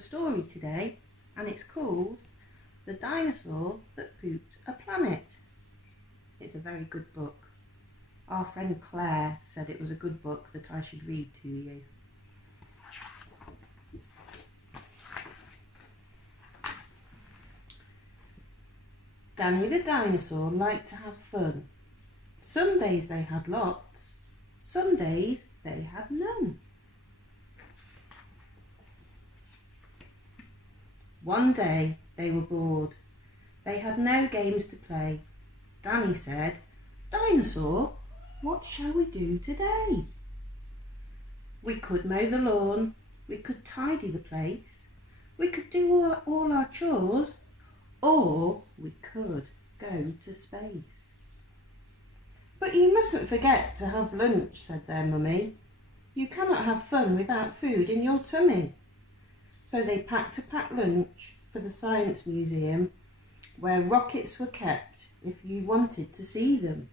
story today, and it's called The Dinosaur That Pooped a Planet. It's a very good book. Our friend Claire said it was a good book that I should read to you. Danny the dinosaur liked to have fun. Some days they had lots, some days they had none. One day they were bored. They had no games to play. Danny said, "Dinosaur, what shall we do today?" "We could mow the lawn, we could tidy the place, we could do all our chores, or we could go to space." "But you mustn't forget to have lunch," said their mummy. "You cannot have fun without food in your tummy." So they packed a packed lunch for the Science Museum, where rockets were kept if you wanted to see them.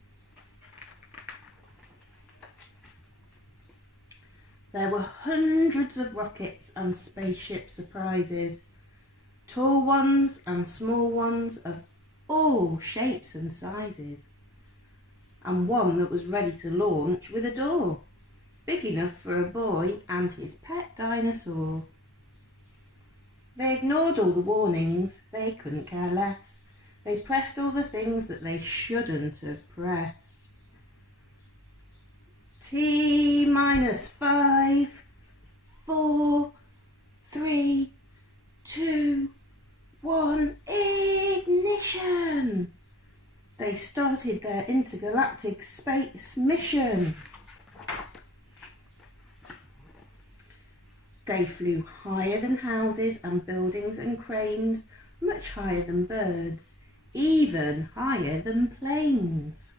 There were hundreds of rockets and spaceship surprises, tall ones and small ones of all shapes and sizes, and one that was ready to launch with a door, big enough for a boy and his pet dinosaur. They ignored all the warnings, they couldn't care less. They pressed all the things that they shouldn't have pressed. T-5, 4, 3, 2, 1, ignition! They started their intergalactic space mission. They flew higher than houses and buildings and cranes, much higher than birds, even higher than planes.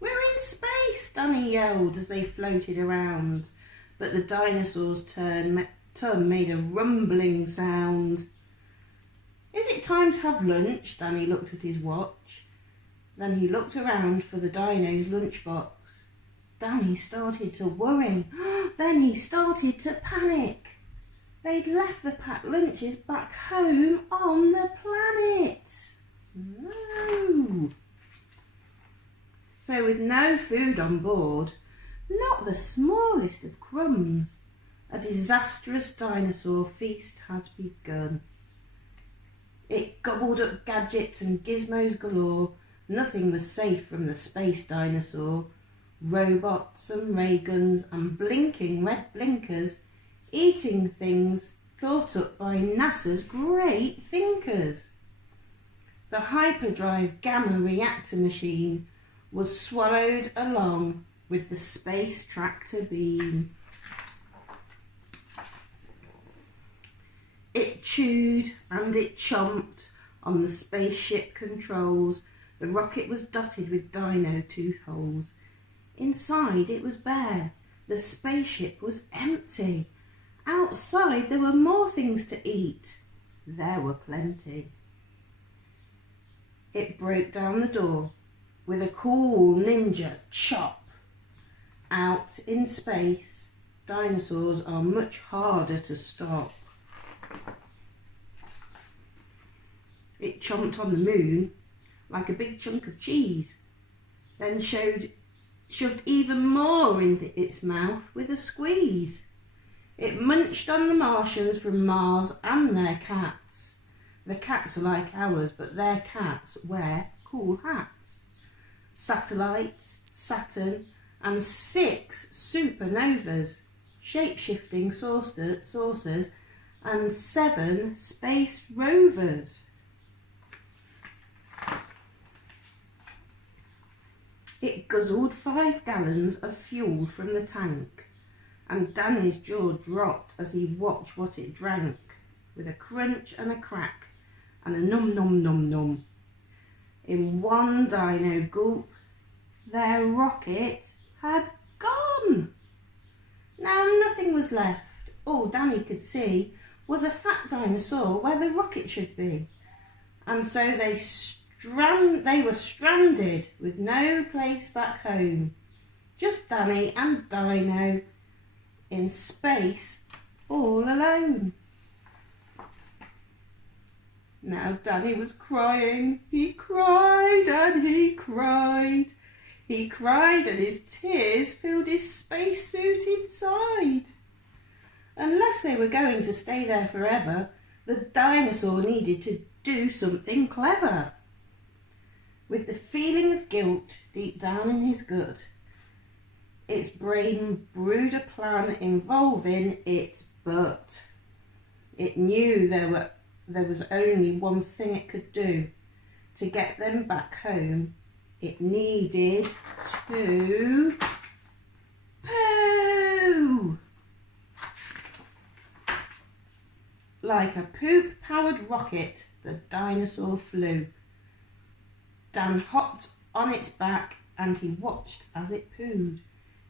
"We're in space," Danny yelled as they floated around, but the dinosaur's tongue made a rumbling sound. "Is it time to have lunch?" Danny looked at his watch. Then he looked around for the dino's lunchbox. Danny started to worry. Then he started to panic. They'd left the packed lunches back home on the planet. No. So with no food on board, not the smallest of crumbs, a disastrous dinosaur feast had begun. It gobbled up gadgets and gizmos galore. Nothing was safe from the space dinosaur. Robots and ray guns and blinking red blinkers, eating things thought up by NASA's great thinkers. The hyperdrive gamma reactor machine was swallowed along with the space tractor beam. It chewed and it chomped on the spaceship controls. The rocket was dotted with dino tooth holes. Inside it was bare. The spaceship was empty. Outside there were more things to eat. There were plenty. It broke down the door with a cool ninja chop. Out in space, dinosaurs are much harder to stop. It chomped on the moon like a big chunk of cheese, then shoved even more into its mouth with a squeeze. It munched on the Martians from Mars and their cats. The cats are like ours, but their cats wear cool hats. Satellites, Saturn, and 6 supernovas, shape-shifting saucers, and 7 space rovers. It guzzled 5 gallons of fuel from the tank, and Danny's jaw dropped as he watched what it drank, with a crunch and a crack and a num num num num. In one dino gulp, their rocket had gone. Now nothing was left. All Danny could see was a fat dinosaur where the rocket should be, and so they were stranded with no place back home. Just Danny and Dino in space all alone. Now Danny was crying. He cried and he cried. He cried and his tears filled his spacesuit inside. Unless they were going to stay there forever, the dinosaur needed to do something clever. With the feeling of guilt deep down in his gut, its brain brewed a plan involving its butt. It knew there was only one thing it could do to get them back home. It needed to poo. Like a poop-powered rocket, the dinosaur flew. Dan hopped on its back and he watched as it pooed.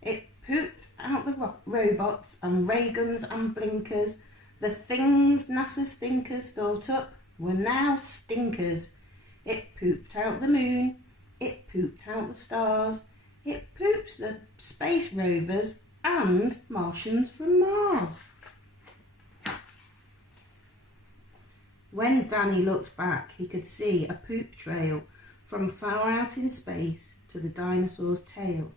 It pooped out the robots and ray guns and blinkers. The things NASA's thinkers thought up were now stinkers. It pooped out the moon. It pooped out the stars. It pooped the space rovers and Martians from Mars. When Danny looked back, he could see a poop trail from far out in space to the dinosaur's tail.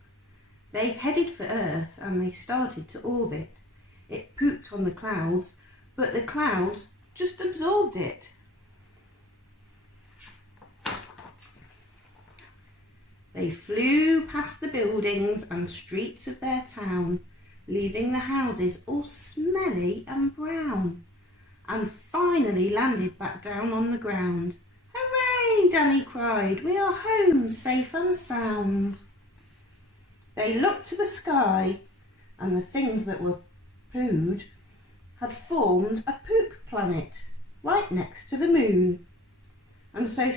They headed for Earth and they started to orbit. It pooped on the clouds, but the clouds just absorbed it. They flew past the buildings and streets of their town, leaving the houses all smelly and brown, and finally landed back down on the ground. "Hooray!" Danny cried. "We are home, safe and sound." They looked to the sky, and the things that were pooed had formed a poop planet right next to the moon. And so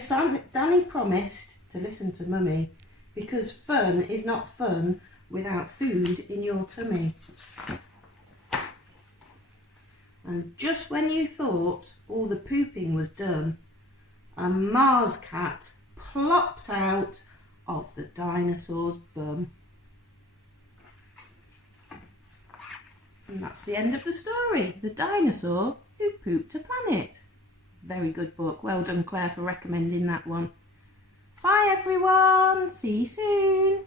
Danny promised to listen to Mummy, because fun is not fun without food in your tummy. And just when you thought all the pooping was done, a Mars cat plopped out of the dinosaur's bum. And that's the end of the story. The Dinosaur Who Pooped a Planet. Very good book. Well done, Claire, for recommending that one. Bye, everyone. See you soon.